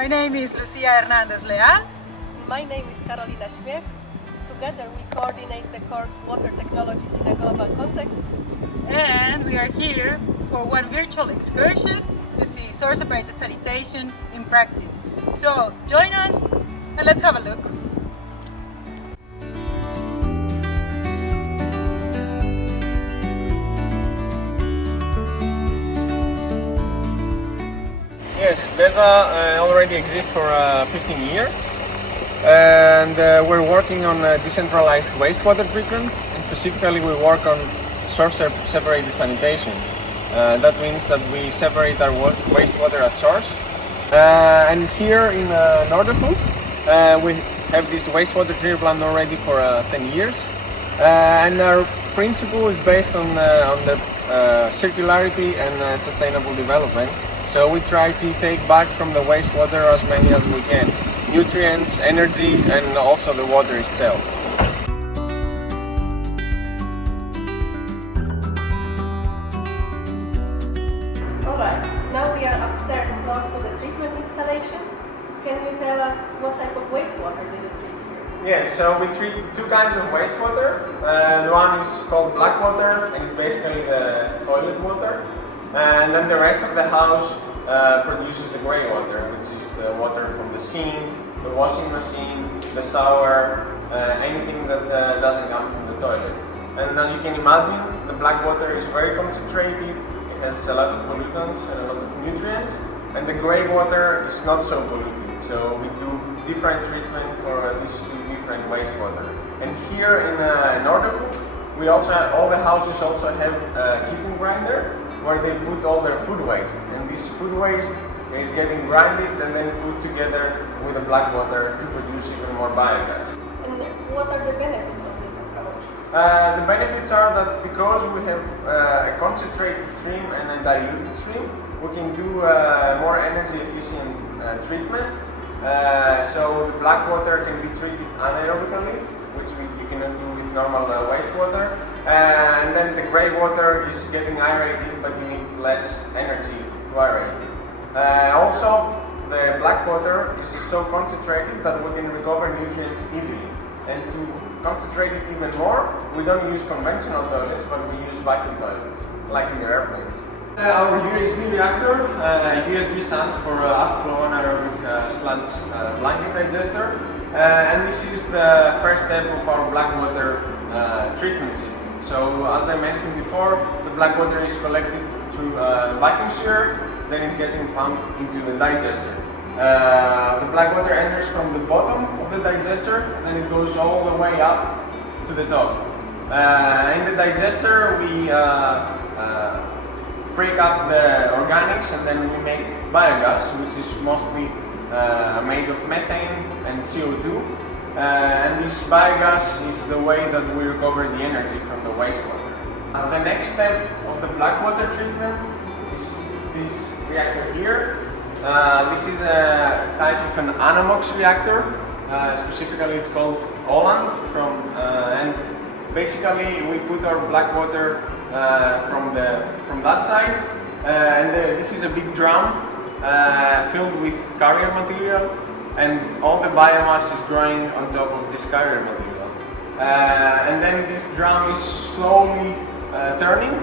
My name is Lucia Hernandez Leal. My name is Karolina Śmiech. Together we coordinate the course Water Technologies in a Global Context. And we are here for one virtual excursion to see source-separated sanitation in practice. So join us and let's have a look. Yes, Desah already exists for 15 years, and we're working on decentralized wastewater treatment, and specifically we work on source-separated sanitation. That means that we separate our wastewater at source. And here in Noorderhoek, we have this wastewater treatment plant already for 10 years, and our principle is based on the circularity and sustainable development. So we try to take back from the wastewater as many as we can, nutrients, energy, and also the water itself. Alright, now we are upstairs close to the treatment installation. Can you tell us what type of wastewater do you treat here? Yes, so we treat two kinds of wastewater. The one is called black water, and it's basically the toilet water. And then the rest of the house produces the grey water, which is the water from the sink, the washing machine, the shower, anything that doesn't come from the toilet. And as you can imagine, the black water is very concentrated, it has a lot of pollutants and a lot of nutrients, and the grey water is not so polluted. So we do different treatment for these two different wastewater. And here in Noorderhoek, we also have, all the houses also have a kitchen grinder, where they put all their food waste, and this food waste is getting grinded and then put together with the black water to produce even more biogas. And what are the benefits of this approach? The benefits are that because we have a concentrated stream and a diluted stream, we can do more energy efficient treatment. So the black water can be treated anaerobically, which you cannot do with normal wastewater. And then the grey water is getting aerated, but you need less energy to aerate. Also, the black water is so concentrated that we can recover nutrients easily. And to concentrate it even more, we don't use conventional toilets, but we use vacuum toilets, like in the airplanes. Our USB reactor, USB stands for Upflow Anaerobic Slants Blanket Digester. And this is the first step of our black water treatment system. So as I mentioned before, the black water is collected through a vacuum sealer, then it's getting pumped into the digester. The black water enters from the bottom of the digester, then it goes all the way up to the top. In the digester, we break up the organics and then we make biogas, which is mostly made of methane and CO2. And this biogas is the way that we recover the energy from the wastewater. The next step of the black water treatment is this reactor here. This is a type of an Anamox reactor. Specifically it's called Holland and basically we put our black water from that side. This is a big drum filled with carrier material, and all the biomass is growing on top of this carrier material. And then this drum is slowly turning,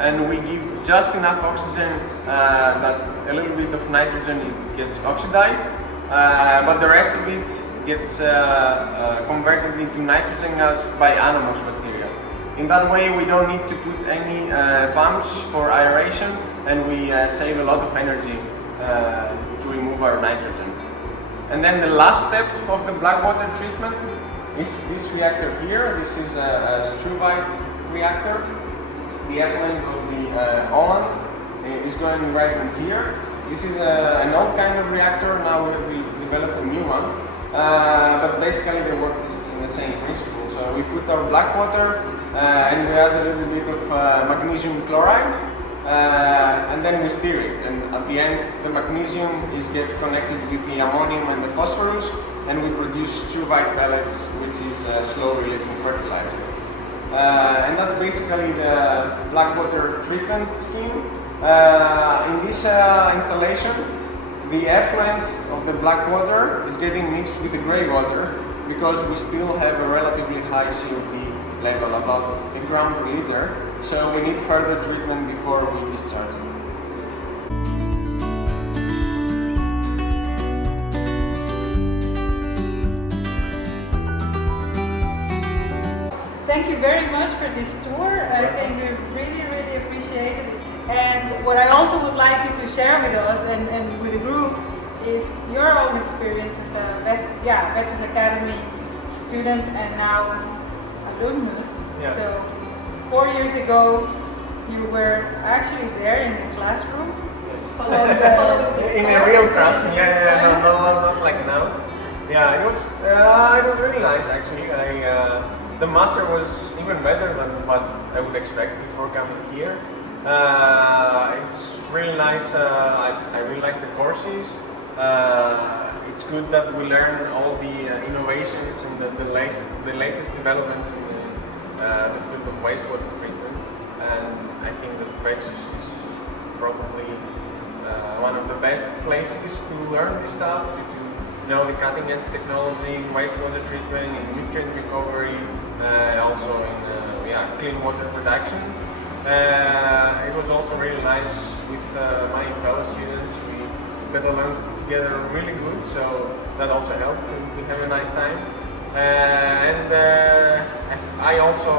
and we give just enough oxygen that a little bit of nitrogen it gets oxidized, but the rest of it gets converted into nitrogen gas by Anamox material. In that way we don't need to put any pumps for aeration, and we save a lot of energy to remove our nitrogen. And then the last step of the black water treatment is this reactor here. This is a Struvite reactor. The effluent of the Holland is going right in here. This is an old kind of reactor. Now we developed a new one. But basically they work in the same principle. So we put our black water and we add a little bit of magnesium chloride. And then we stir it, and at the end the magnesium is get connected with the ammonium and the phosphorus, and we produce struvite pellets, which is a slow releasing fertilizer. And that's basically the black water treatment scheme. In this installation the effluent of the black water is getting mixed with the grey water because we still have a relatively high COP level, about a gram per liter, so we need further treatment before we discharge it. Thank you very much for this tour. I think we really, really appreciated it. And what I also would like you to share with us and with the group is your own experience as a Wetsus Academy student and now alumnus. Yeah. So 4 years ago, you were actually there in the classroom. In a real classroom, not like now. Yeah, it was really nice actually. The master was even better than what I would expect before coming here. It's really nice. I really like the courses. It's good that we learn all the innovations and the latest developments in the field of wastewater treatment. And I think that Wetsus is probably one of the best places to learn this stuff, to know the cutting-edge technology in wastewater treatment, in nutrient recovery, also in clean water production. It was also really nice with my fellow students. We got along together really good, so that also helped to have a nice time. I also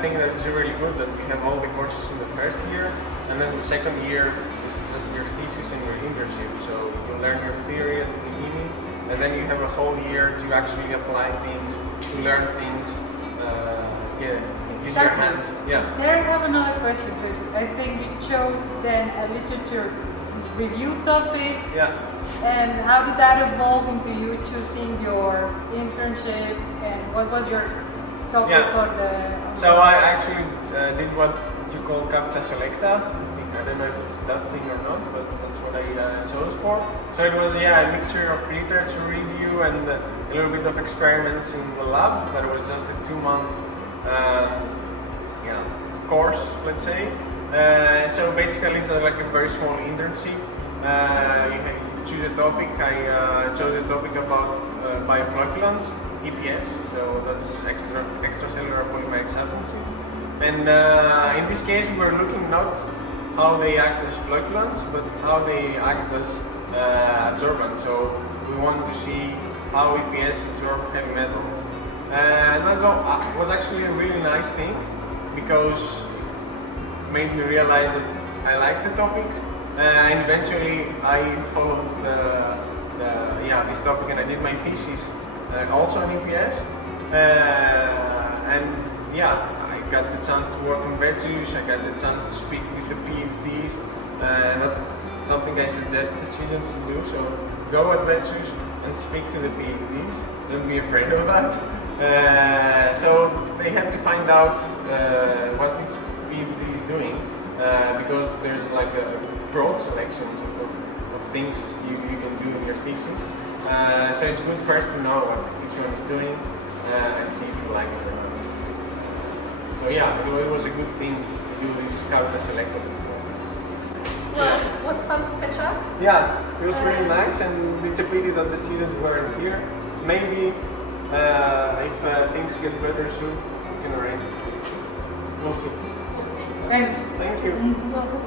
think that it's really good that we have all the courses in the first year, and then the second year is just your thesis and your internship. So you learn your theory at the beginning, and then you have a whole year to actually apply things, to learn things, use your hands. Yeah. There I have another question, because I think you chose then a literature review topic. Yeah. And how did that evolve into you choosing your internship, and what was your topic on the... So I actually did what you call capta selecta. I don't know if it's that thing or not, but that's what I chose for. So it was a mixture of literature review and a little bit of experiments in the lab, but it was just a 2-month course, let's say. So basically it's like a very small internship. You choose a topic. I chose a topic about bioflocculants, EPS, so that's extracellular polymeric substances. And in this case we were looking not how they act as flocculants, but how they act as adsorbents. So we wanted to see how EPS absorb heavy metals. And that was actually a really nice thing, because it made me realize that I liked the topic. And eventually I followed this topic, and I did my thesis also on EPS. I got the chance to work in Wetsus, I got the chance to speak with the PhDs, and that's something I suggest the students to do. So go at Wetsus and speak to the PhDs, don't be afraid of that. So they have to find out what each PhD is doing, because there's like a broad selection of things you can do in your thesis. So it's good first to know what each one is doing and see if you like it or not. So it was a good thing to do this capta selecta before. Well, it was fun to catch up. Yeah, it was really nice, and it's a pity that the students weren't here. Maybe if things get better soon, we can arrange it. We'll see. We'll see. Thanks. Thank you. Welcome.